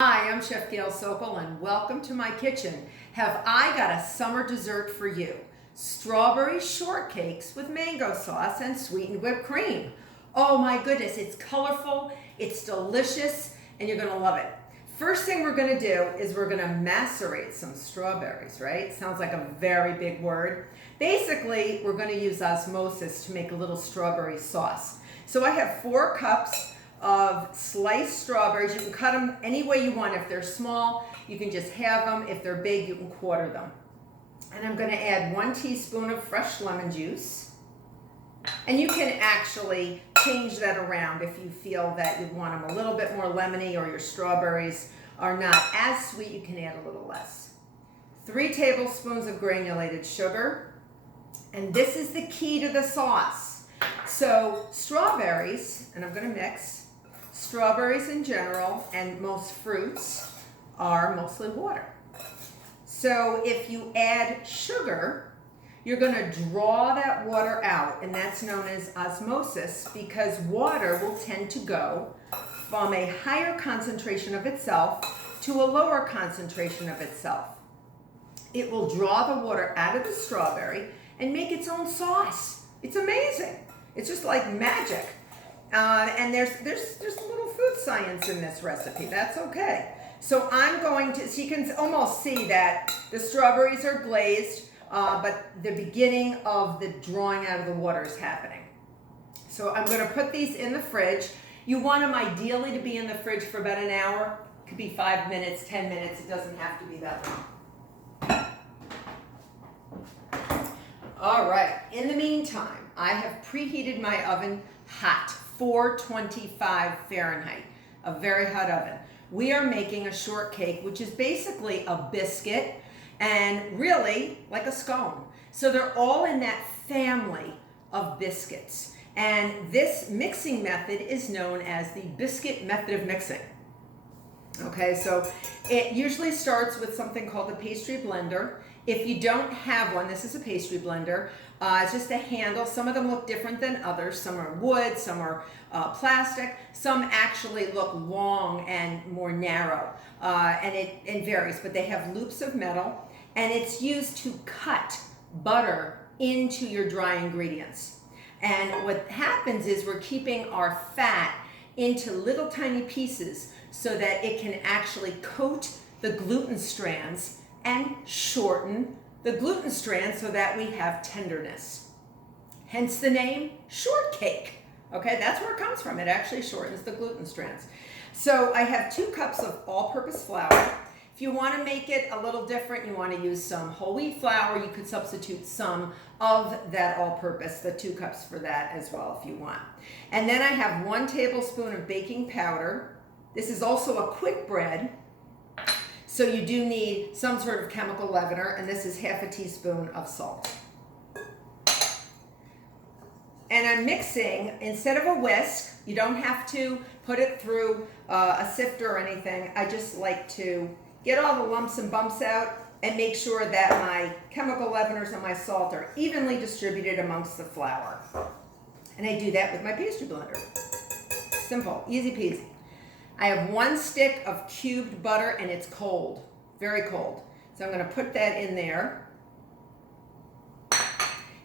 Hi, I'm Chef Gail Sokol and welcome to my kitchen. Have I got a summer dessert for you? Strawberry shortcakes with mango sauce and sweetened whipped cream. Oh my goodness, it's colorful, it's delicious, and you're gonna love it. First thing we're gonna do is we're gonna macerate some strawberries, right? Sounds like a very big word. Basically, we're gonna use osmosis to make a little strawberry sauce. So I have 4 cups of sliced strawberries. You can cut them any way you want. If they're small, you can just have them. If they're big, you can quarter them. And I'm going to add 1 teaspoon of fresh lemon juice. And you can actually change that around if you feel that you want them a little bit more lemony or your strawberries are not as sweet, you can add a little less. 3 tablespoons of granulated sugar. And this is the key to the sauce. So strawberries, and I'm going to mix. Strawberries in general and most fruits are mostly water. So if you add sugar, you're going to draw that water out, and that's known as osmosis because water will tend to go from a higher concentration of itself to a lower concentration of itself. It will draw the water out of the strawberry and make its own sauce. It's amazing. It's just like magic. And there's a little food science in this recipe. That's okay. So I'm going to, so you can almost see that the strawberries are glazed, but the beginning of the drawing out of the water is happening. So I'm going to put these in the fridge. You want them ideally to be in the fridge for about an hour. It could be 5 minutes, 10 minutes. It doesn't have to be that long. All right. In the meantime, I have preheated my oven hot. 425 Fahrenheit, a very hot oven. We are making a shortcake, which is basically a biscuit and really like a scone. So they're all in that family of biscuits. And this mixing method is known as the biscuit method of mixing. Okay, so it usually starts with something called a pastry blender. If you don't have one, this is a pastry blender. It's just a handle. Some of them look different than others. Some are wood, some are plastic. Some actually look long and more narrow. And it varies, but they have loops of metal. And it's used to cut butter into your dry ingredients. And what happens is we're keeping our fat into little tiny pieces so that it can actually coat the gluten strands and shorten the gluten strands so that we have tenderness. Hence the name shortcake. Okay, that's where it comes from. It actually shortens the gluten strands. So I have 2 cups of all-purpose flour. If you want to make it a little different, you want to use some whole wheat flour, you could substitute some of that all-purpose, the 2 cups for that as well if you want. And then I have 1 tablespoon of baking powder. This is also a quick bread. So you do need some sort of chemical leavener, and this is half a teaspoon of salt. And I'm mixing, instead of a whisk, you don't have to put it through a sifter or anything. I just like to get all the lumps and bumps out and make sure that my chemical leaveners and my salt are evenly distributed amongst the flour. And I do that with my pastry blender. Simple, easy peasy. I have 1 stick of cubed butter and it's cold, very cold. So I'm going to put that in there.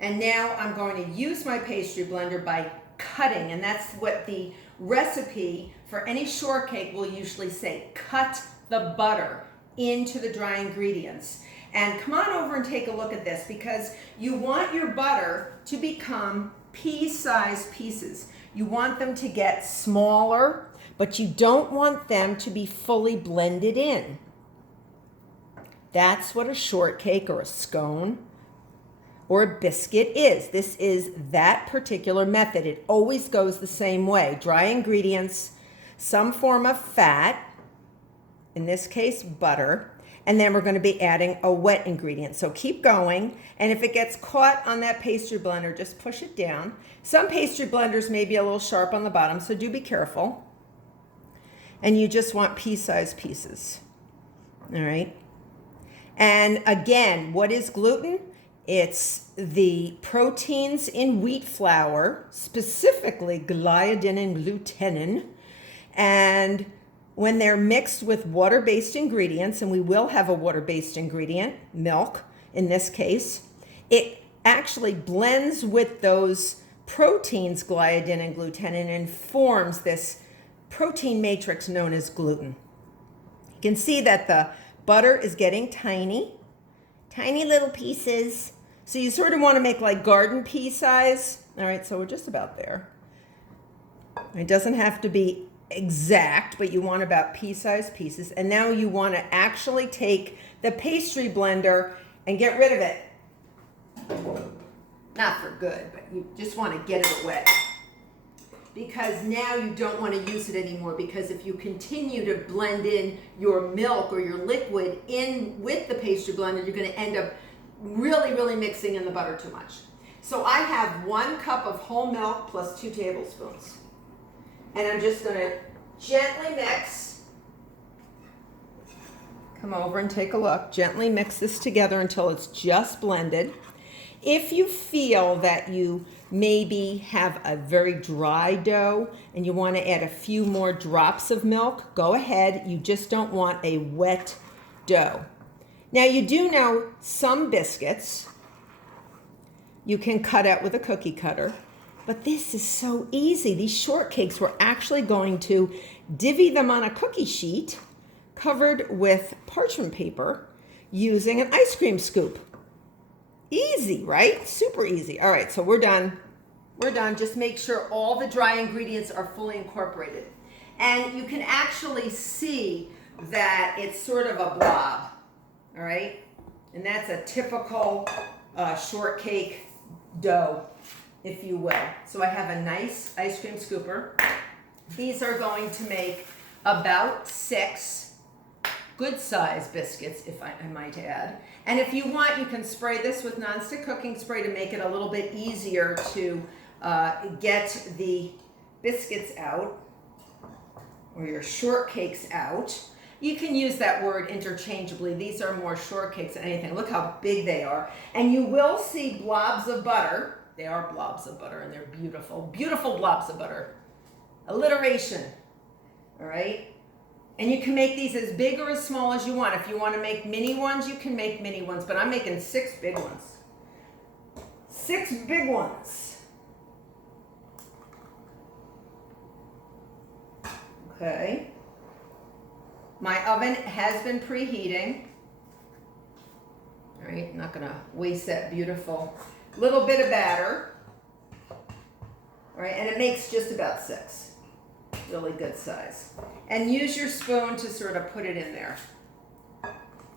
And now I'm going to use my pastry blender by cutting, and that's what the recipe for any shortcake will usually say. Cut the butter into the dry ingredients. And come on over and take a look at this because you want your butter to become pea-sized pieces. You want them to get smaller, but you don't want them to be fully blended in. That's what a shortcake or a scone or a biscuit is. This is that particular method. It always goes the same way. Dry ingredients, some form of fat, in this case butter, and then we're going to be adding a wet ingredient. So keep going, and if it gets caught on that pastry blender, just push it down. Some pastry blenders may be a little sharp on the bottom, so do be careful. And you just want pea-sized pieces. All right. And again, what is gluten? It's the proteins in wheat flour, specifically gliadin and glutenin. And when they're mixed with water-based ingredients, and we will have a water-based ingredient, milk in this case, it actually blends with those proteins, gliadin and glutenin, and forms this protein matrix known as gluten. You can see that the butter is getting tiny little pieces. So you sort of want to make like garden pea size. All right, so we're just about there. It doesn't have to be exact, but you want about pea-sized pieces. And now you want to actually take the pastry blender and get rid of it. Not for good, but you just want to get it away. Because now you don't want to use it anymore, because if you continue to blend in your milk or your liquid in with the pastry blender, you're going to end up really mixing in the butter too much. So I have 1 cup of whole milk plus 2 tablespoons. And I'm just going to gently mix. Come over and take a look. Gently mix this together until it's just blended. If you feel that you maybe have a very dry dough and you want to add a few more drops of milk, go ahead. You just don't want a wet dough. Now you do know some biscuits you can cut out with a cookie cutter. But this is so easy. These shortcakes, we're actually going to divvy them on a cookie sheet covered with parchment paper using an ice cream scoop. Easy, right? Super easy. All right, so we're done. We're done. Just make sure all the dry ingredients are fully incorporated. And you can actually see that it's sort of a blob, all right? And that's a typical shortcake dough, if you will. So I have a nice ice cream scooper. These are going to make about 6 good size biscuits, if I might add. And if you want, you can spray this with nonstick cooking spray to make it a little bit easier to get the biscuits out, or your shortcakes out. You can use that word interchangeably. These are more shortcakes than anything. Look how big they are. And you will see blobs of butter. They are blobs of butter, and they're beautiful, beautiful blobs of butter. Alliteration, all right? And you can make these as big or as small as you want. If you want to make mini ones, you can make mini ones, but I'm making 6 big ones. 6 big ones. Okay. My oven has been preheating. All right, I'm not gonna waste that beautiful little bit of batter. All right, and it makes just about 6. Really good size. And use your spoon to sort of put it in there.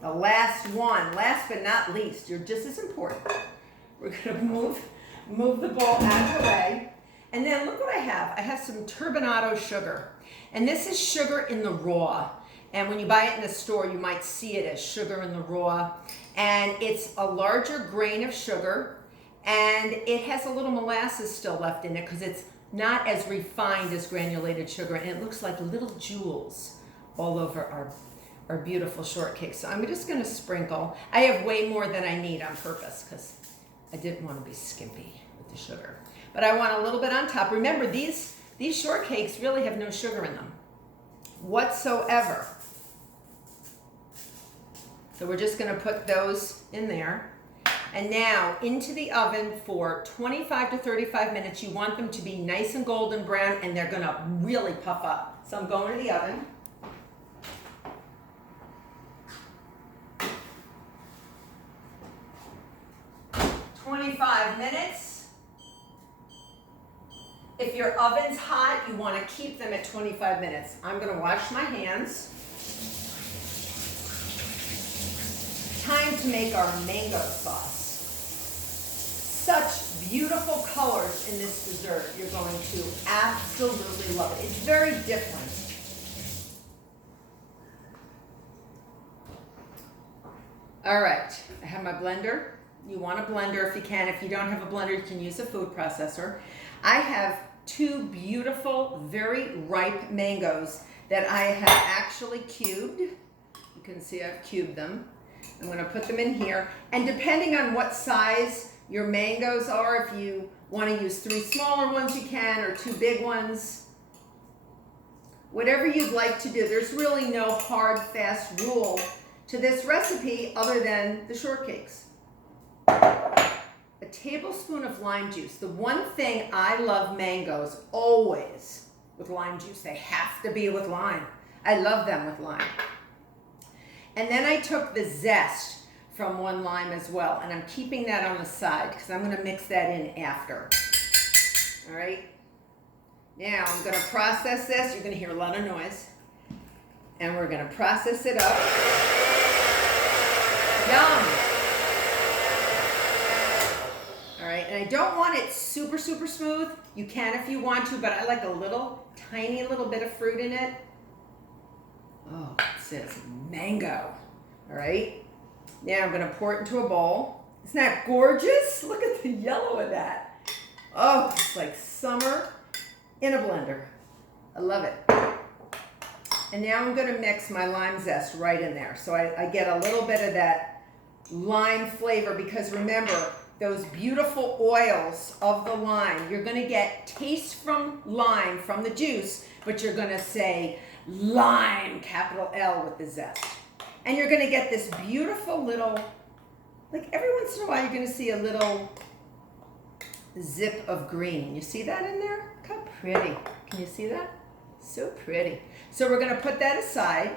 The last one, last but not least, you're just as important. We're gonna move the bowl out of the way. And then look what I have. I have some turbinado sugar. And this is sugar in the raw. And when you buy it in the store, you might see it as sugar in the raw. And it's a larger grain of sugar. And it has a little molasses still left in it because it's not as refined as granulated sugar. And it looks like little jewels all over our beautiful shortcake. So I'm just going to sprinkle. I have way more than I need on purpose because I didn't want to be skimpy with the sugar. But I want a little bit on top. Remember, these shortcakes really have no sugar in them whatsoever. So we're just going to put those in there. And now into the oven for 25 to 35 minutes. You want them to be nice and golden brown, and they're going to really puff up. So I'm going to the oven. "25 minutes. If your oven's hot, you want to keep them at 25 minutes. I'm going to wash my hands. Time to make our mango sauce. Such beautiful colors in this dessert. You're going to absolutely love it. It's very different. All right, I have my blender. You want a blender if you can. If you don't have a blender, you can use a food processor. I have 2 beautiful, very ripe mangoes that I have actually cubed. You can see I've cubed them. I'm going to put them in here. And depending on what size your mangoes are, if you want to use 3 smaller ones, you can, or 2 big ones. whatever you'd like to do. There's really no hard, fast rule to this recipe other than the shortcakes. A tablespoon of lime juice. The one thing I love mangoes always with lime juice. They have to be with lime. I love them with lime. And then I took the zest from one lime as well, and I'm keeping that on the side because I'm going to mix that in after. All right. Now I'm going to process this. You're going to hear a lot of noise. And we're going to process it up. Yum. All right, and I don't want it super, super smooth. You can if you want to, but I like a little, tiny little bit of fruit in it. Oh, it says mango. All right. Now I'm going to pour it into a bowl. Isn't that gorgeous? Look at the yellow of that. Oh, it's like summer in a blender. I love it. And now I'm going to mix my lime zest right in there. So I get a little bit of that lime flavor because remember, those beautiful oils of the lime, you're going to get taste from lime, from the juice, but you're going to say lime, capital L with the zest. And you're going to get this beautiful little, like every once in a while you're going to see a little zip of green. You see that in there? Look how pretty. Can you see that? So pretty. So we're going to put that aside,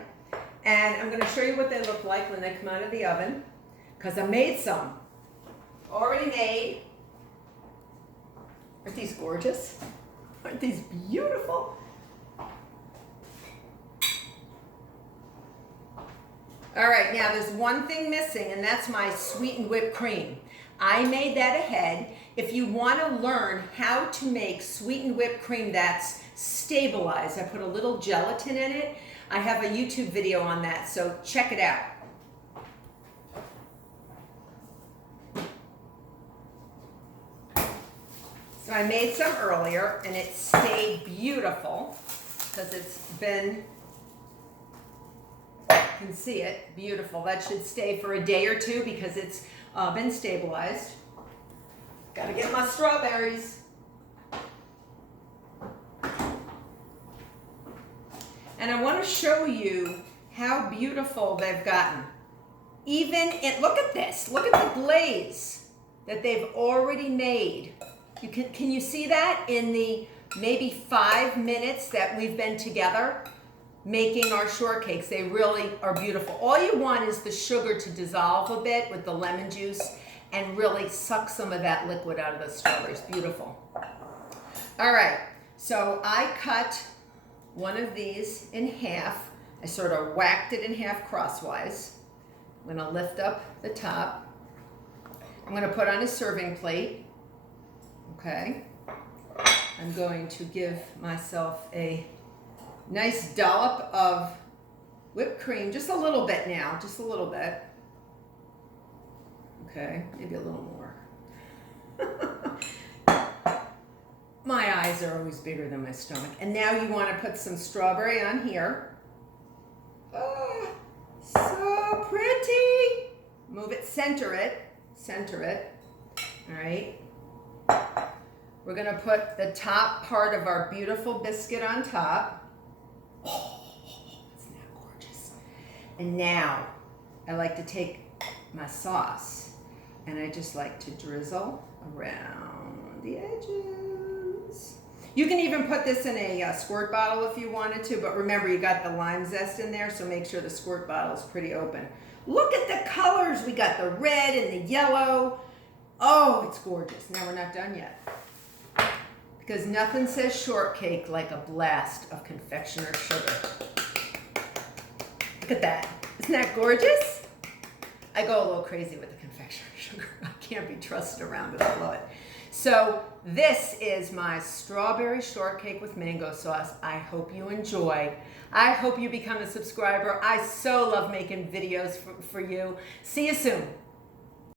and I'm going to show you what they look like when they come out of the oven, because I made some. Already made. Aren't these gorgeous? Aren't these beautiful? All right, now there's one thing missing, and that's my sweetened whipped cream. I made that ahead. If you want to learn how to make sweetened whipped cream that's stabilized, I put a little gelatin in it. I have a YouTube video on that, so check it out. So I made some earlier, and it stayed beautiful because it's been, you can see it, beautiful. That should stay for a day or two because it's been stabilized. Gotta get my strawberries. And I want to show you how beautiful they've gotten. Even in, look at this, look at the glaze that they've already made. Can you see that in the maybe 5 minutes that we've been together making our shortcakes? They really are beautiful. All you want is the sugar to dissolve a bit with the lemon juice and really suck some of that liquid out of the strawberries. Beautiful. All right, so I cut one of these in half. I sort of whacked it in half crosswise. I'm going to lift up the top. I'm going to put on a serving plate. Okay. I'm going to give myself a nice dollop of whipped cream, just a little bit now, just a little bit. Okay, maybe a little more. My eyes are always bigger than my stomach. And now you want to put some strawberry on here. Oh, so pretty. Move it, center it, all right. We're going to put the top part of our beautiful biscuit on top. Oh, isn't that gorgeous? And now I like to take my sauce and I just like to drizzle around the edges. You can even put this in a squirt bottle if you wanted to, but remember you got the lime zest in there, so make sure the squirt bottle is pretty open. Look at the colors. We got the red and the yellow. Oh, it's gorgeous. Now we're not done yet. Because nothing says shortcake like a blast of confectioner's sugar. Look at that. Isn't that gorgeous? I go a little crazy with the confectioner's sugar. I can't be trusted around it. I love it. So this is my strawberry shortcake with mango sauce. I hope you enjoy. I hope you become a subscriber. I so love making videos for you. See you soon.